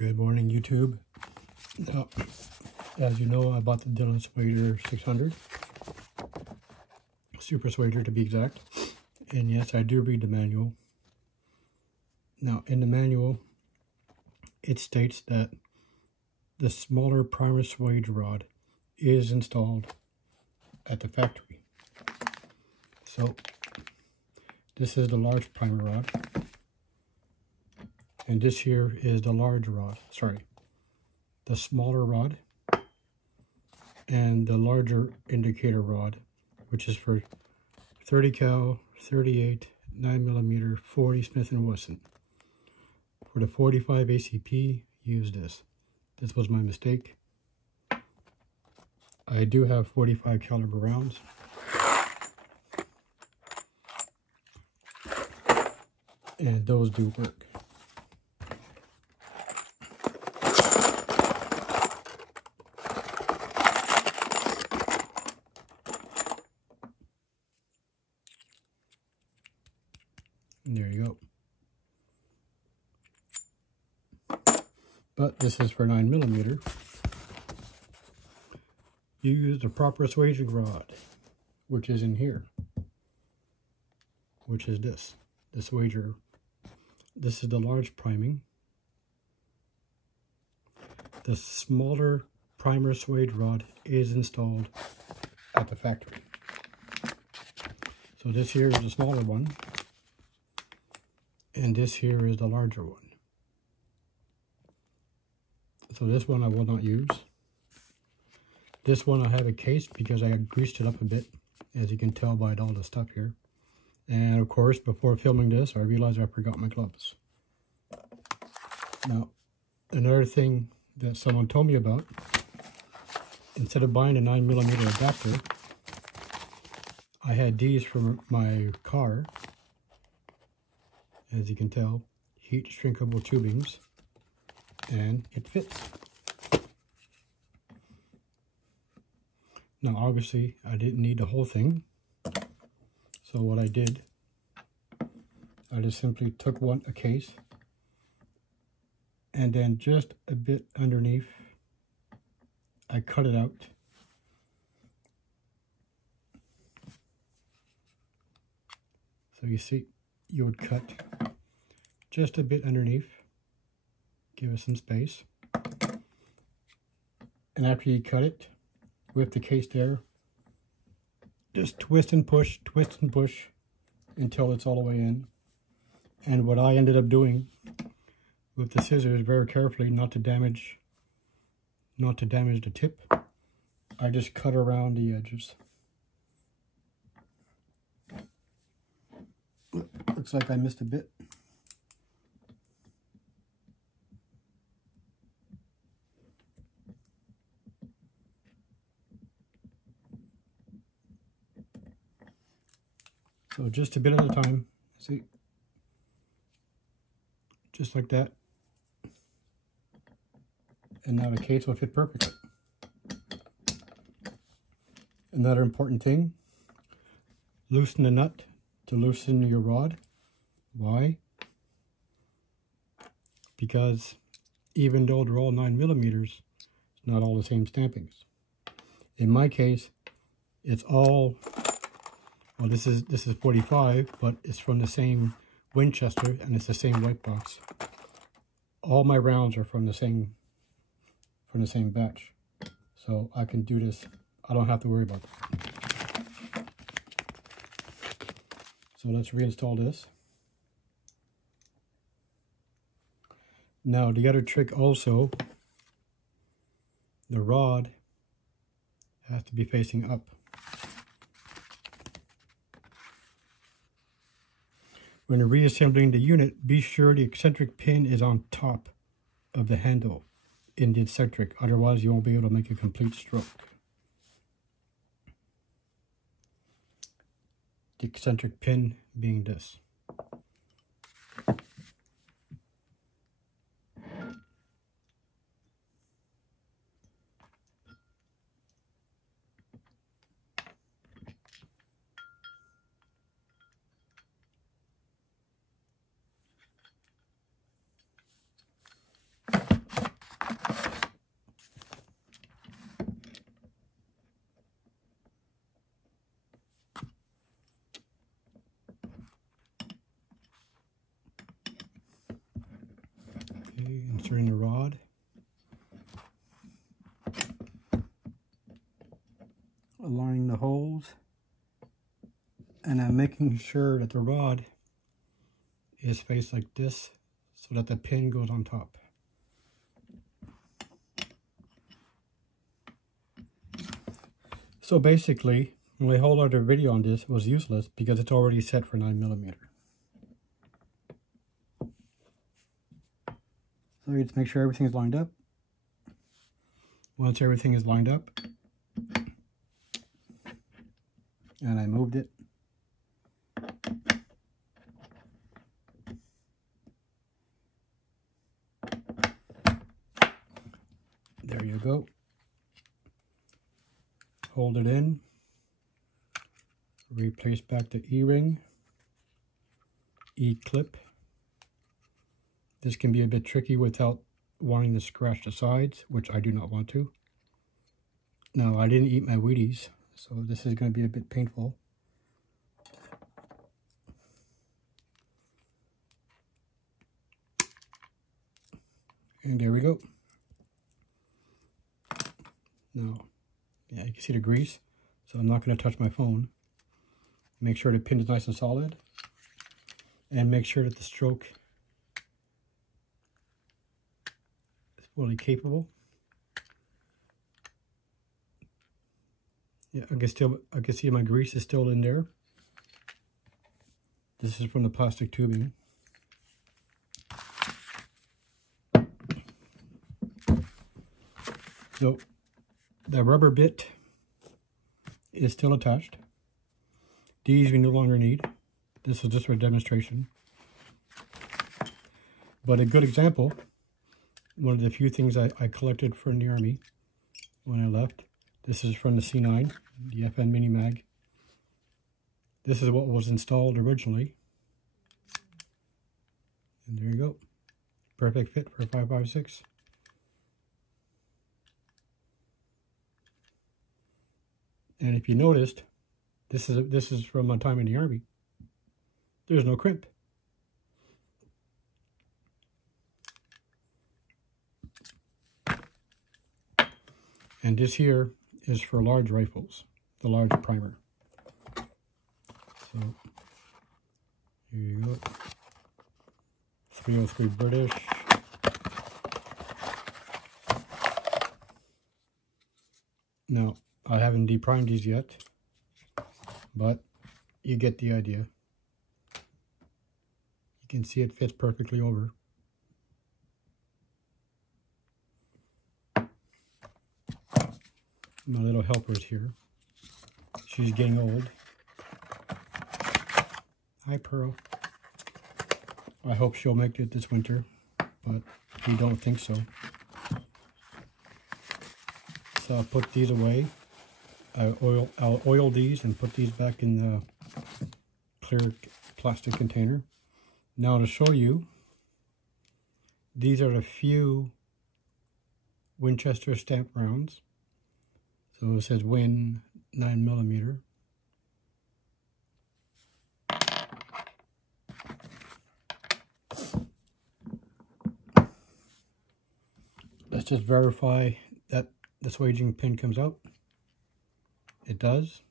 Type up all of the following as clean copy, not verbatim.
Good morning, YouTube. Now, as you know, I bought the Dillon Swage 600, Super Swage to be exact. And yes, I do read the manual. Now, in the manual, it states that the smaller primer Swage rod is installed at the factory. So, this is the large primer rod. And this here is the large rod, the smaller rod, and the larger indicator rod, which is for 30 cal, 38, 9mm, 40 Smith & Wesson. For the 45 ACP, use this. This was my mistake. I do have 45 caliber rounds. And those do work. And there you go. But this is for 9mm. You use the proper Swage rod, which is in here, which is this. The Swage. This is the large priming. The smaller primer Swage rod is installed at the factory. So this here is the smaller one, and this here is the larger one. So this one I will not use. This one I have a case because I greased it up a bit, as you can tell by all the stuff here. And of course, before filming this, I realized I forgot my gloves. Now, another thing that someone told me about, instead of buying a 9mm adapter, I had these for my car. As you can tell, heat shrinkable tubings, and it fits. Now, obviously, I didn't need the whole thing. So what I did, I just simply took a case, and then just a bit underneath, I cut it out. So you see, you would cut just a bit underneath, give it some space. And after you cut it, with the case there, just twist and push until it's all the way in. And what I ended up doing with the scissors, very carefully, not to damage the tip, I just cut around the edges. Looks like I missed a bit. So just a bit at a time, see, just like that. And now the case will fit perfectly. Another important thing, loosen the nut to loosen your rod. Why? Because even though they're all 9mm, it's not all the same stampings. In my case, it's all, well, this is 45, but it's from the same Winchester and it's the same white box. All my rounds are from the same batch, so I can do this. I don't have to worry about that. So let's reinstall this. Now the other trick also, the rod has to be facing up. When you're reassembling the unit, be sure the eccentric pin is on top of the handle in the eccentric, otherwise you won't be able to make a complete stroke. The eccentric pin being this. inserting the rod. Aligning the holes. And I'm making sure that the rod is faced like this so that the pin goes on top. So basically, my whole other video on this was useless because it's already set for 9mm. So you just make sure everything is lined up. Once everything is lined up, and I moved it, there you go. Hold it in, replace back the E-ring, E-clip. This can be a bit tricky without wanting to scratch the sides, which I do not want to. Now, I didn't eat my Wheaties, so this is going to be a bit painful. And there we go. Now, yeah, you can see the grease, so I'm not going to touch my phone. Make sure the pin is nice and solid, and make sure that the stroke is fully capable. Yeah, I can see my grease is still in there. This is from the plastic tubing. So the rubber bit is still attached. These we no longer need. This is just for demonstration. But a good example, one of the few things I collected from the Army when I left. This is from the C9, the FN Mini Mag. This is what was installed originally. And there you go. Perfect fit for a 5.56. And if you noticed, this is from my time in the Army. There's no crimp. And this here is for large rifles, the large primer. So here you go. 303 British. Now, I haven't deprimed these yet, but you get the idea. You can see it fits perfectly over. My little helper's here. She's getting old. Hi, Pearl. I hope she'll make it this winter, but we don't think so. So I'll put these away. I'll oil these and put these back in the clear plastic container. Now to show you, these are the few Winchester stamp rounds. So it says Win 9mm. Let's just verify that the swaging pin comes out. It does.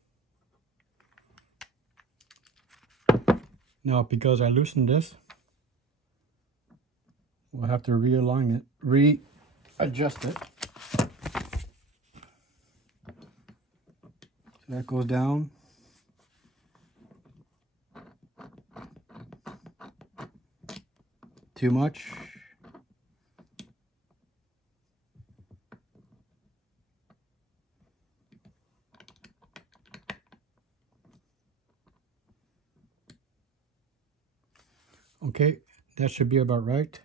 Now, because I loosened this, we'll have to realign it, readjust it. So that goes down. Too much. Okay, that should be about right.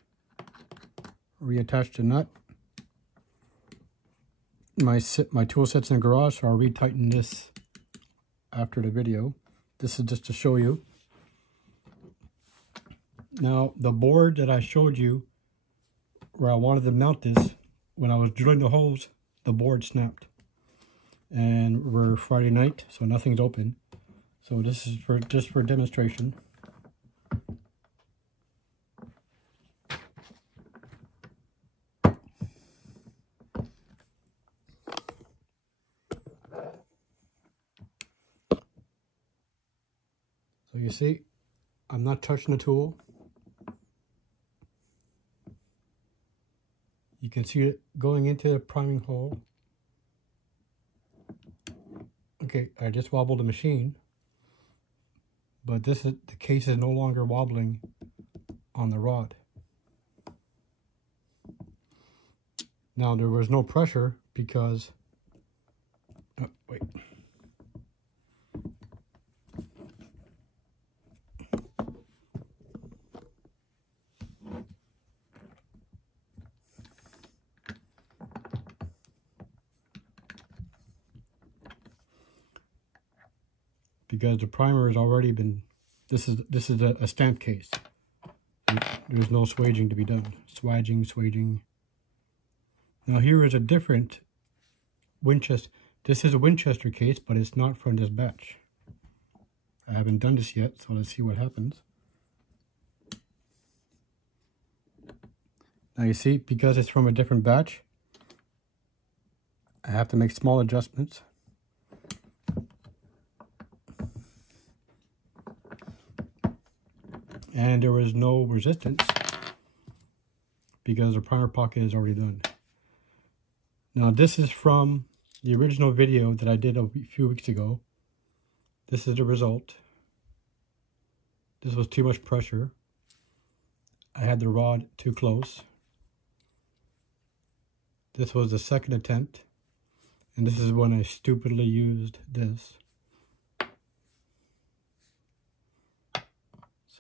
Reattach the nut. My tool set's in the garage, so I'll retighten this after the video. This is just to show you. Now, the board that I showed you where I wanted to mount this, when I was drilling the holes, the board snapped. And we're Friday night, so nothing's open. So this is just for demonstration. So you see, I'm not touching the tool. You can see it going into the priming hole. Okay, I just wobbled the machine, but the case is no longer wobbling on the rod. Now there was no pressure because, oh, wait. Because the primer has already been, this is a stamp case. There's no swaging to be done. Swaging. Now here is a different Winchester. This is a Winchester case, but it's not from this batch. I haven't done this yet, so let's see what happens. Now you see, because it's from a different batch, I have to make small adjustments. And there was no resistance because the primer pocket is already done. Now this is from the original video that I did a few weeks ago. This is the result. This was too much pressure. I had the rod too close. This was the second attempt. And this is when I stupidly used this.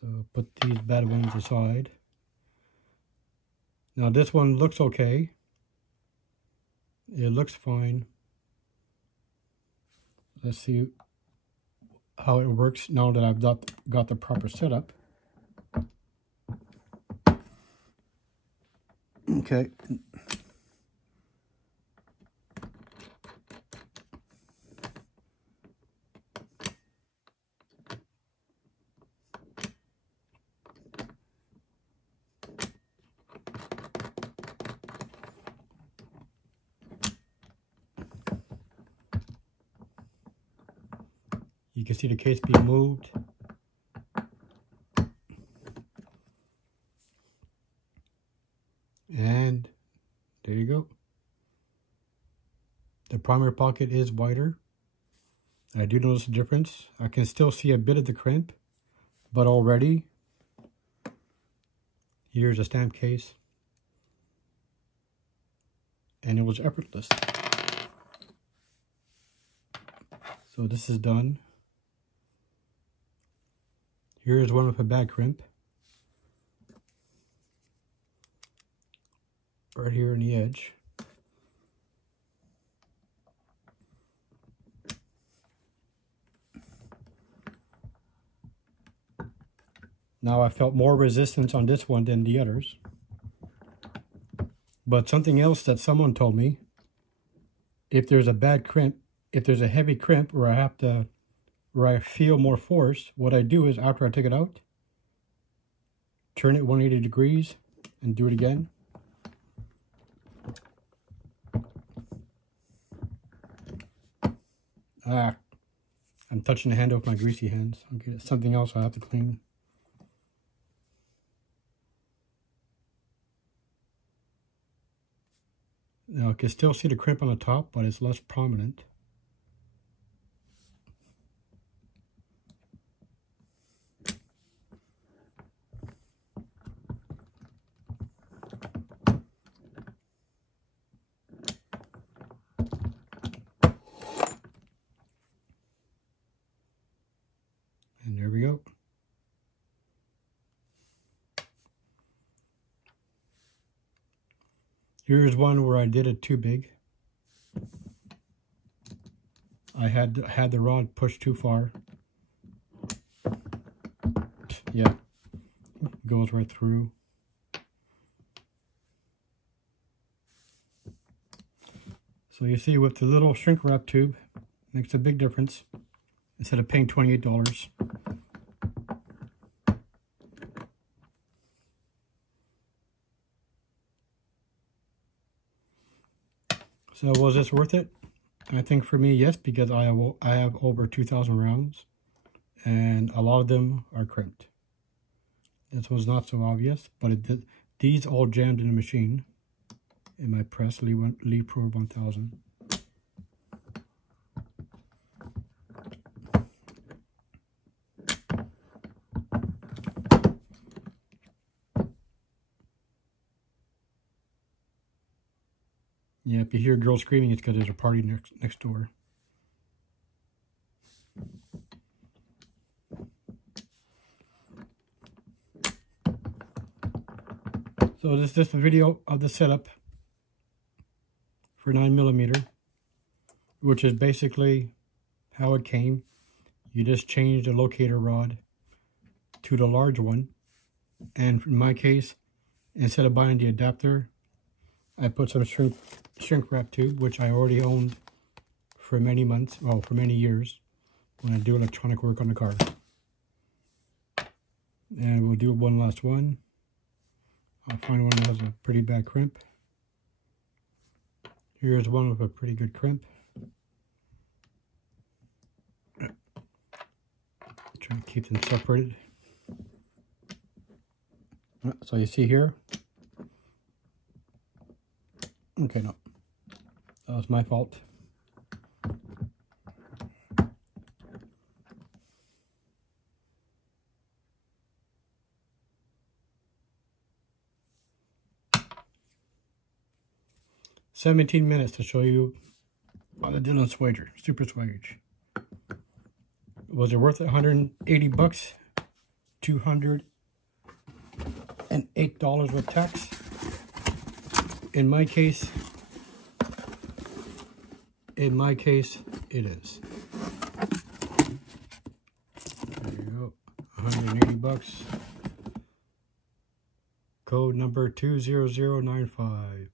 So put these bad ones aside. Now this one looks okay. It looks fine. Let's see how it works now that I've got the proper setup. Okay. You can see the case being moved. And there you go. The primer pocket is wider. I do notice a difference. I can still see a bit of the crimp, but already here's a stamp case. And it was effortless. So this is done. Here is one with a bad crimp. Right here in the edge. Now I felt more resistance on this one than the others. But something else that someone told me, if there's a bad crimp, if there's a heavy crimp where I feel more force, what I do is after I take it out, turn it 180 degrees and do it again. I'm touching the handle with my greasy hands. Okay, that's something else I have to clean. Now I can still see the crimp on the top, but it's less prominent. And there we go. Here's one where I did it too big. I had the rod pushed too far. Yeah, goes right through. So you see with the little shrink wrap tube, makes a big difference instead of paying $28. So was this worth it? I think for me, yes, because I have over 2,000 rounds. and a lot of them are crimped. This one's not so obvious, but it did. These all jammed in the machine in my press Lee Pro 1000. Yeah, if you hear girls screaming, it's because there's a party next door. So this is just a video of the setup for 9mm, which is basically how it came. You just change the locator rod to the large one, and in my case, instead of buying the adapter, I put some shrink wrap tube, which I already owned for many months, well, for many years, when I do electronic work on the car. And we'll do one last one. I'll find one that has a pretty bad crimp. Here's one with a pretty good crimp. Trying to keep them separated. So you see here. Okay, no. That was my fault. $17 minutes to show you on the Dillon Swage, Super Swage. Was it worth it? 180 bucks, $208 with tax. In my case, it is. There you go, 180 bucks. Code number 20095.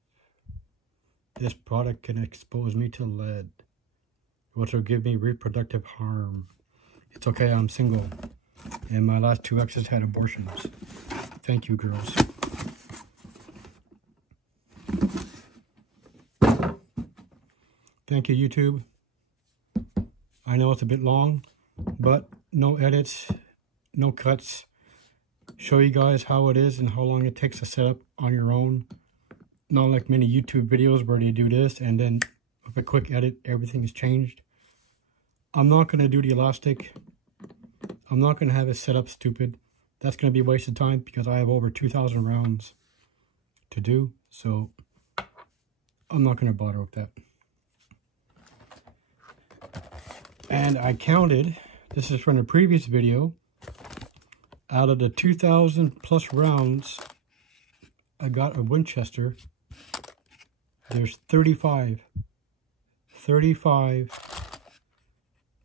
This product can expose me to lead, which will give me reproductive harm. It's okay, I'm single, and my last 2 exes had abortions. Thank you, girls. Thank you, YouTube. I know it's a bit long, but no edits, no cuts. Show you guys how it is and how long it takes to set up on your own. Not like many YouTube videos where they do this and then with a quick edit, everything is changed. I'm not going to do the elastic. I'm not going to have it set up stupid. That's going to be a waste of time because I have over 2,000 rounds to do. So I'm not going to bother with that. And I counted, this is from the previous video, out of the 2,000 plus rounds I got a Winchester, there's 35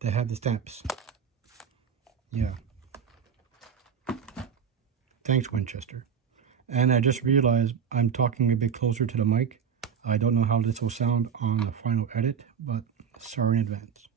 that have the stamps. Yeah. Thanks, Winchester. And I just realized I'm talking a bit closer to the mic. I don't know how this will sound on the final edit, but sorry in advance.